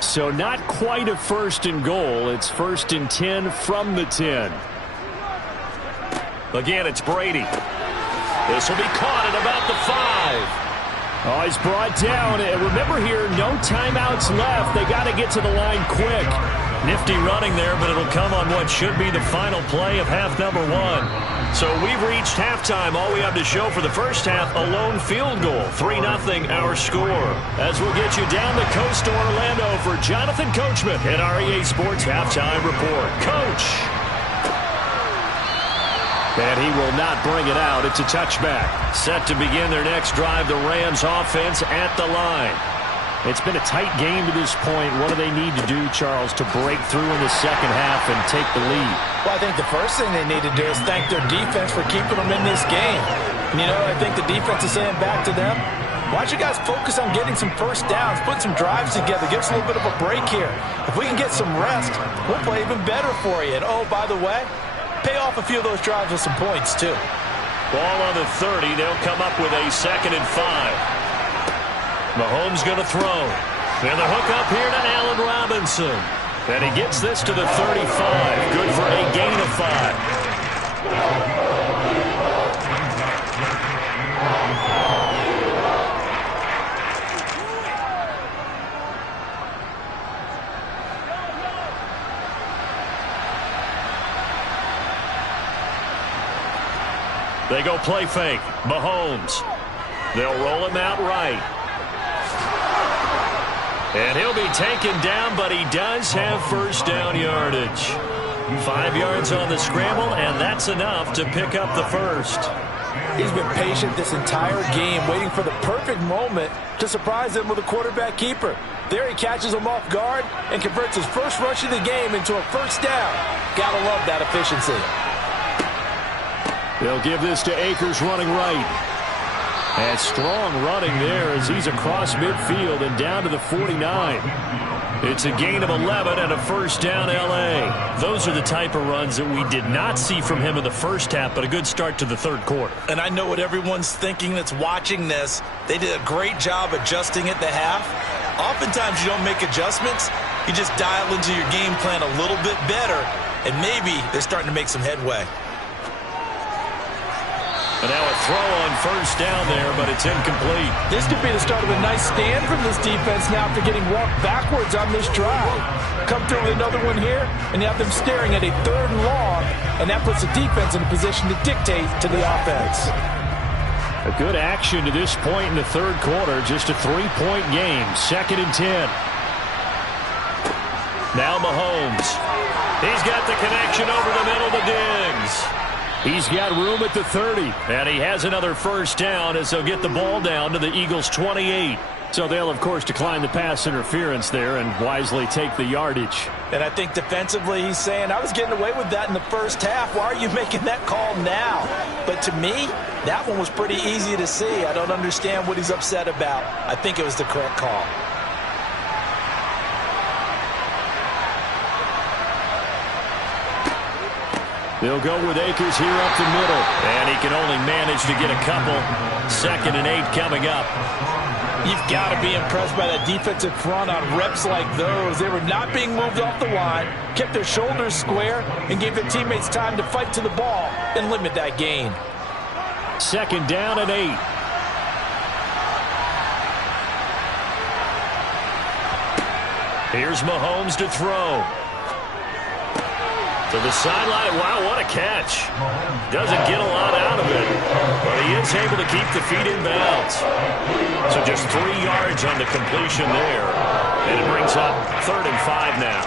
So not quite a 1st and goal. It's 1st and 10 from the 10. Again, it's Brady. This will be caught at about the 5. Oh, he's brought down. And remember here, no timeouts left. They got to get to the line quick. Nifty running there, but it'll come on what should be the final play of half number 1. So we've reached halftime. All we have to show for the first half, a lone field goal. 3-0 our score. As we'll get you down the coast to Orlando for Jonathan Coachman at our EA Sports Halftime Report. Coach! And he will not bring it out. It's a touchback. Set to begin their next drive, the Rams offense at the line. It's been a tight game to this point. What do they need to do, Charles, to break through in the second half and take the lead? Well, I think the first thing they need to do is thank their defense for keeping them in this game. You know, I think the defense is saying back to them, why don't you guys focus on getting some 1st downs, put some drives together, give us a little bit of a break here. If we can get some rest, we'll play even better for you. And, oh, by the way, pay off a few of those drives with some points, too. Ball on the 30. They'll come up with a 2nd and 5. Mahomes going to throw. And the hook up here to Allen Robinson. And he gets this to the 35. Good for a gain of 5. They go play fake. Mahomes. They'll roll him out right. And he'll be taken down, but he does have first down yardage. 5 yards on the scramble, and that's enough to pick up the first. He's been patient this entire game, waiting for the perfect moment to surprise him with a quarterback keeper. There he catches him off guard and converts his first rush of the game into a first down. Gotta love that efficiency. They'll give this to Akers running right. And strong running there as he's across midfield and down to the 49. It's a gain of 11 and a first down L.A. Those are the type of runs that we did not see from him in the first half, but a good start to the third quarter. And I know what everyone's thinking that's watching this. They did a great job adjusting at the half. Oftentimes you don't make adjustments. You just dial into your game plan a little bit better, and maybe they're starting to make some headway. And now a throw on first down there, but it's incomplete. This could be the start of a nice stand from this defense now after getting walked backwards on this drive. Come through with another one here, and you have them staring at a 3rd and long, and that puts the defense in a position to dictate to the offense. A good action to this point in the third quarter, just a 3-point game, 2nd and 10. Now Mahomes. He's got the connection over the middle to Diggs. He's got room at the 30, and he has another first down as they'll get the ball down to the Eagles' 28. So they'll, of course, decline the pass interference there and wisely take the yardage. And I think defensively he's saying, I was getting away with that in the first half. Why are you making that call now? But to me, that one was pretty easy to see. I don't understand what he's upset about. I think it was the correct call. They'll go with Akers here up the middle. And he can only manage to get a couple. 2nd and 8 coming up. You've got to be impressed by that defensive front on reps like those. They were not being moved off the line, kept their shoulders square, and gave their teammates time to fight to the ball and limit that gain. 2nd down and 8. Here's Mahomes to throw. To the sideline. Wow, what a catch. Doesn't get a lot out of it, but he is able to keep the feet in bounds. So just 3 yards on the completion there. And it brings up 3rd and 5 now.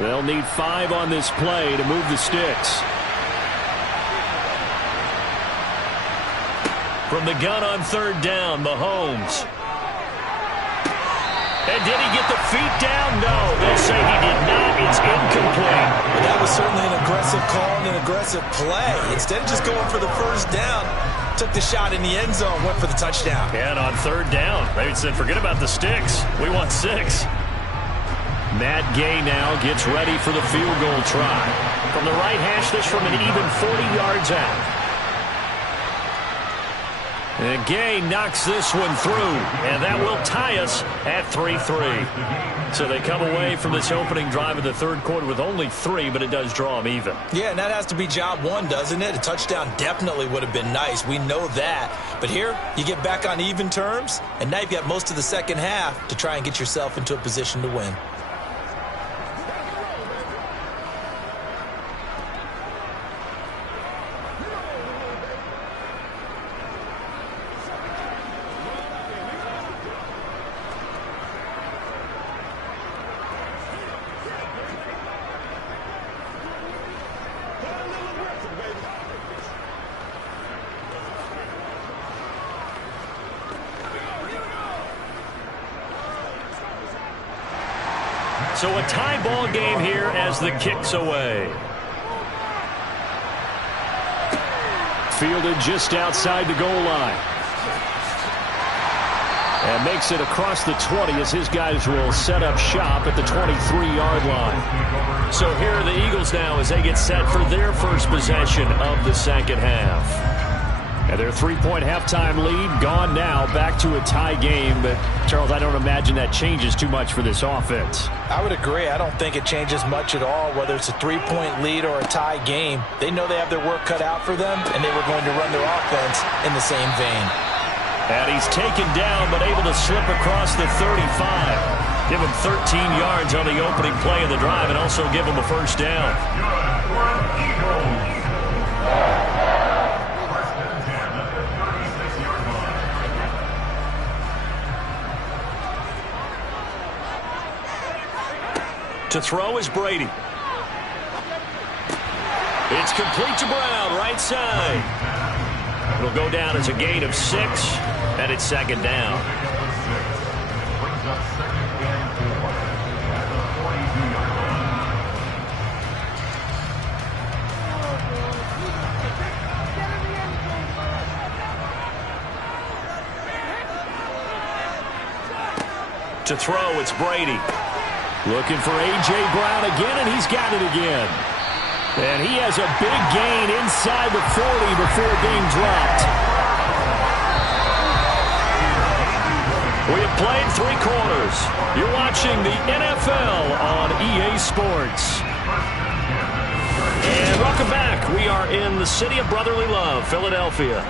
They'll need 5 on this play to move the sticks. From the gun on 3rd down, Mahomes. And did he get the feet down? No, they'll say he did not. It's incomplete. Well, that was certainly an aggressive call and an aggressive play. Instead of just going for the first down, took the shot in the end zone, went for the touchdown. And on 3rd down, they said, forget about the sticks. We want 6. Matt Gay now gets ready for the field goal try. From the right hash, this from an even 40 yards out. And Gay knocks this one through, and that will tie us at 3-3. So they come away from this opening drive of the third quarter with only 3, but it does draw them even. Yeah, and that has to be job 1, doesn't it? A touchdown definitely would have been nice. We know that. But here, you get back on even terms, and now you've got most of the second half to try and get yourself into a position to win. So a tie ball game here as the kick's away. Fielded just outside the goal line. And makes it across the 20 as his guys will set up shop at the 23-yard line. So here are the Eagles now as they get set for their first possession of the second half. And their 3-point halftime lead gone now, back to a tie game. But, Charles, I don't imagine that changes too much for this offense. I would agree. I don't think it changes much at all, whether it's a 3-point lead or a tie game. They know they have their work cut out for them, and they were going to run their offense in the same vein. And he's taken down, but able to slip across the 35. Give him 13 yards on the opening play of the drive and also give him a first down. To throw is Brady. It's complete to Brown, right side. It'll go down as a gain of 6, and it's second down. Brings up second and 4 at the 42-yard line. To throw, it's Brady. Looking for A.J. Brown again, and he's got it again. And he has a big gain inside the 40 before being dropped. We have played 3 quarters. You're watching the NFL on EA Sports. And welcome back. We are in the city of brotherly love, Philadelphia.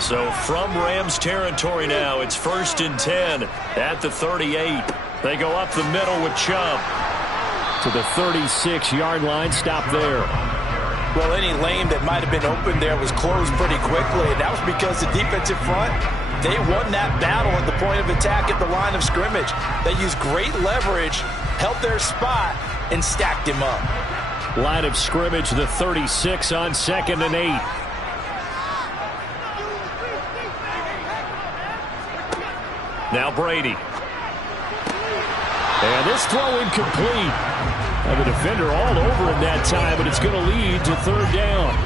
So from Rams territory now, it's 1st and 10 at the 38. They go up the middle with Chubb to the 36-yard line. Stop there. Well, any lane that might have been open there was closed pretty quickly, and that was because the defensive front, they won that battle at the point of attack at the line of scrimmage. They used great leverage, held their spot, and stacked him up. Line of scrimmage, the 36 on 2nd and 8. Now Brady. And this throw incomplete. And the defender all over him that time, but it's going to lead to 3rd down.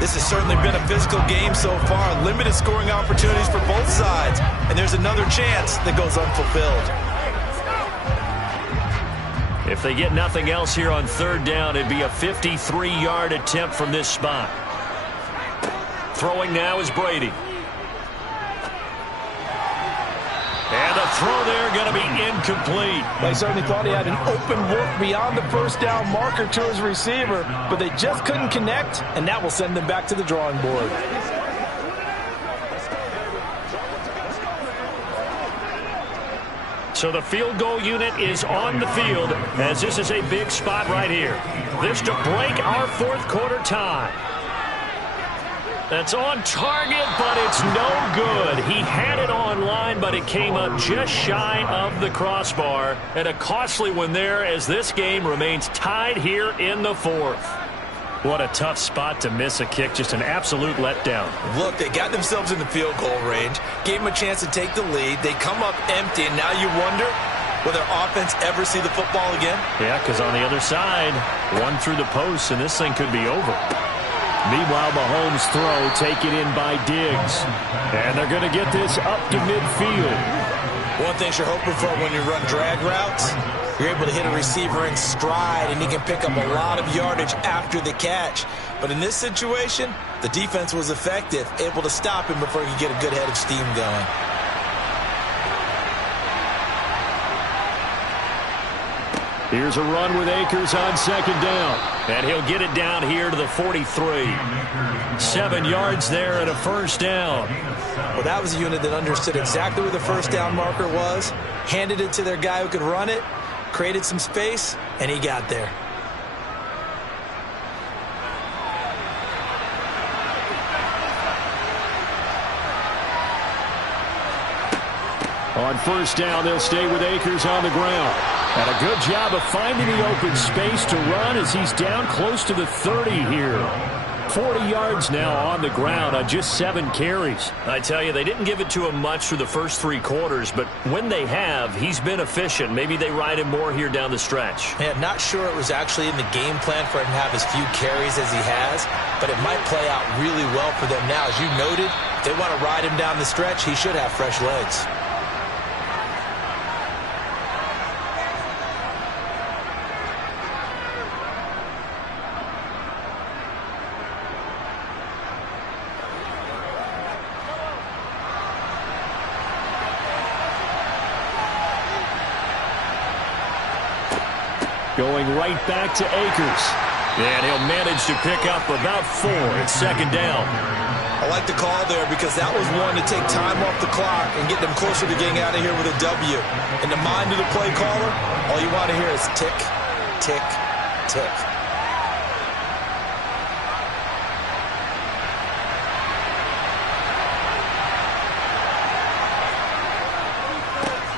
This has certainly been a physical game so far. Limited scoring opportunities for both sides. And there's another chance that goes unfulfilled. If they get nothing else here on 3rd down, it'd be a 53-yard attempt from this spot. Throwing now is Brady. And the throw there going to be incomplete. They certainly thought he had an open look beyond the 1st down marker to his receiver, but they just couldn't connect, and that will send them back to the drawing board. So the field goal unit is on the field, as this is a big spot right here. This to break our 4th quarter tie. That's on target, but it's no good. He had it on line, but it came up just shy of the crossbar. And a costly one there as this game remains tied here in the 4th. What a tough spot to miss a kick. Just an absolute letdown. Look, they got themselves in the field goal range, gave them a chance to take the lead. They come up empty, and now you wonder, will their offense ever see the football again? Yeah, because on the other side, one through the post, and this thing could be over. Meanwhile, Mahomes' throw taken in by Diggs. And they're going to get this up to midfield. One thing you're hoping for when you run drag routes, you're able to hit a receiver in stride, and he can pick up a lot of yardage after the catch. But in this situation, the defense was effective, able to stop him before he could get a good head of steam going. Here's a run with Akers on 2nd down. And he'll get it down here to the 43. 7 yards there and a 1st down. Well, that was a unit that understood exactly where the 1st down marker was, handed it to their guy who could run it, created some space, and he got there. On 1st down, they'll stay with Akers on the ground. And a good job of finding the open space to run as he's down close to the 30 here. 40 yards now on the ground on just 7 carries. I tell you, they didn't give it to him much through the first 3 quarters, but when they have, he's been efficient. Maybe they ride him more here down the stretch. Yeah, not sure it was actually in the game plan for him to have as few carries as he has, but it might play out really well for them now. As you noted, if they want to ride him down the stretch, he should have fresh legs. Going right back to Akers. And he'll manage to pick up about 4 at 2nd down. I like the call there because that was one to take time off the clock and get them closer to getting out of here with a W. In the mind of the play caller, all you want to hear is tick, tick, tick.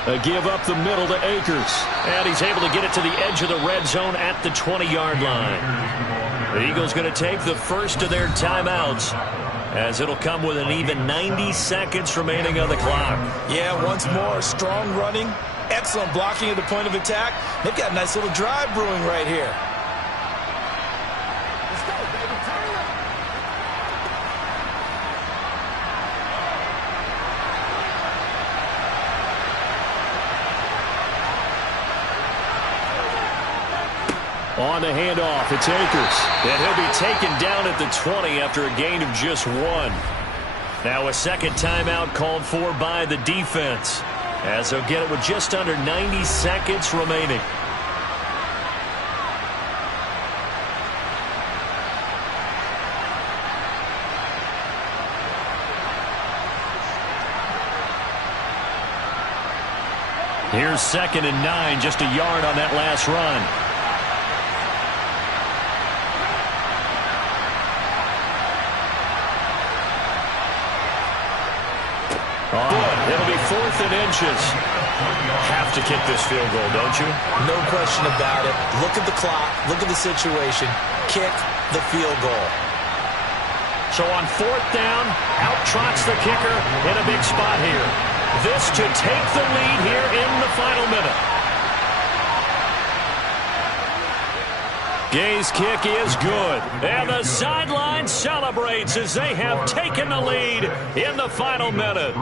A give up the middle to Akers. And he's able to get it to the edge of the red zone at the 20-yard line. The Eagles going to take the first of their timeouts, as it'll come with an even 90 seconds remaining on the clock. Yeah, once more, strong running, excellent blocking at the point of attack. They've got a nice little drive brewing right here. Let's go, baby. Turn it up. On the handoff, it's Akers. And he'll be taken down at the 20 after a gain of just 1. Now a second timeout called for by the defense, as they'll get it with just under 90 seconds remaining. Here's 2nd and 9, just a yard on that last run. It'll be 4th and inches. Have to kick this field goal, don't you? No question about it. Look at the clock. Look at the situation. Kick the field goal. So on 4th down, out trots the kicker in a big spot here. This to take the lead here in the final minute. Gay's kick is good. And the sideline celebrates as they have taken the lead in the final minute.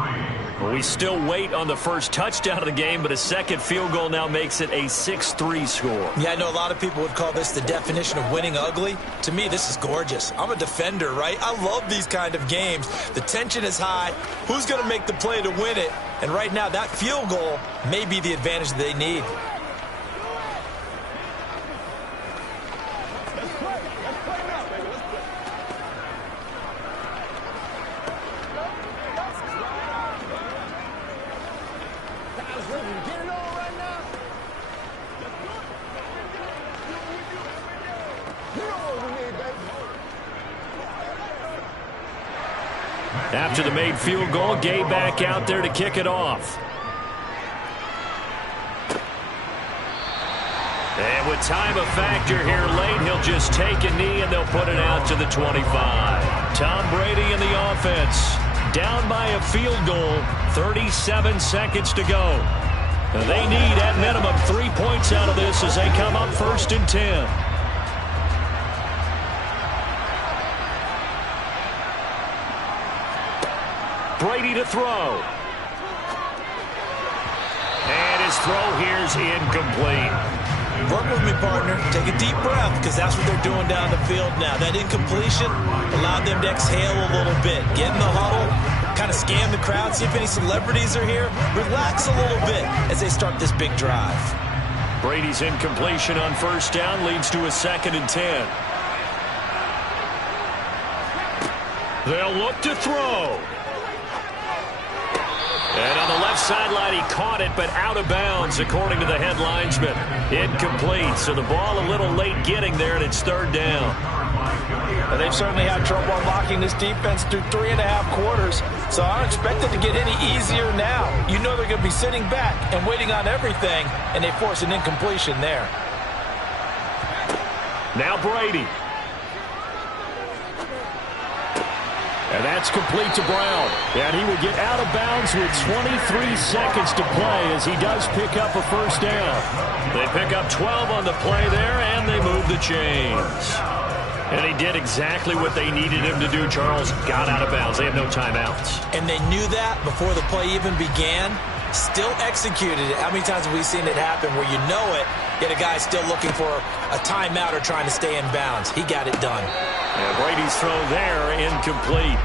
We still wait on the first touchdown of the game, but a second field goal now makes it a 6-3 score. Yeah, I know a lot of people would call this the definition of winning ugly. To me, this is gorgeous. I'm a defender, right? I love these kind of games. The tension is high. Who's going to make the play to win it? And right now, that field goal may be the advantage that they need. After the made field goal, Gay back out there to kick it off. And with time a factor here late, he'll just take a knee and they'll put it out to the 25. Tom Brady in the offense, down by a field goal, 37 seconds to go. They need at minimum 3 points out of this as they come up 1st and 10. Brady to throw. And his throw here's incomplete. Work with me, partner. Take a deep breath, because that's what they're doing down the field now. That incompletion allowed them to exhale a little bit. Get in the huddle, kind of scan the crowd, see if any celebrities are here. Relax a little bit as they start this big drive. Brady's incompletion on 1st down leads to a 2nd and 10. They'll look to throw. And on the left sideline, he caught it, but out of bounds, according to the head linesman. Incomplete, so the ball a little late getting there, and it's 3rd down. And they've certainly had trouble unlocking this defense through 3.5 quarters, so I don't expect it to get any easier now. You know they're going to be sitting back and waiting on everything, and they force an incompletion there. Now Brady. And that's complete to Brown. And he will get out of bounds with 23 seconds to play as he does pick up a 1st down. They pick up 12 on the play there, and they move the chains. And he did exactly what they needed him to do, Charles. Got out of bounds. They have no timeouts. And they knew that before the play even began. Still executed it. How many times have we seen it happen where you know it, yet a guy's still looking for a timeout or trying to stay in bounds? He got it done. And Brady's throw there, incomplete.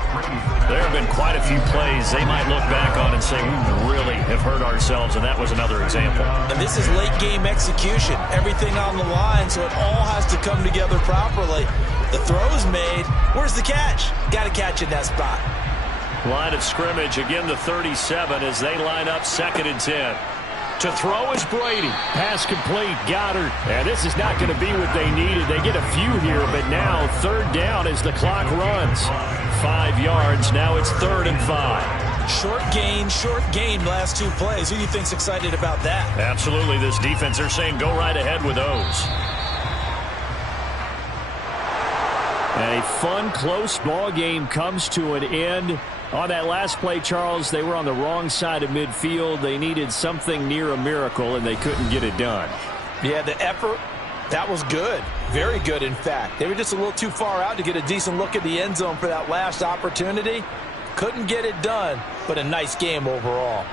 There have been quite a few plays they might look back on and say, we really have hurt ourselves, and that was another example. And this is late game execution. Everything on the line, so it all has to come together properly. The throw's made. Where's the catch? Got to catch in that spot. Line of scrimmage, again the 37 as they line up 2nd and 10. To throw is Brady. Pass complete, Goddard. And this is not going to be what they needed. They get a few here, but now 3rd down as the clock runs. 5 yards, now it's 3rd and 5. Short gain last 2 plays. Who do you think's excited about that? Absolutely. This defense, they're saying go right ahead with those. A fun, close ball game comes to an end. On that last play, Charles, they were on the wrong side of midfield. They needed something near a miracle, and they couldn't get it done. Yeah, the effort, that was good. Very good, in fact. They were just a little too far out to get a decent look at the end zone for that last opportunity. Couldn't get it done, but a nice game overall.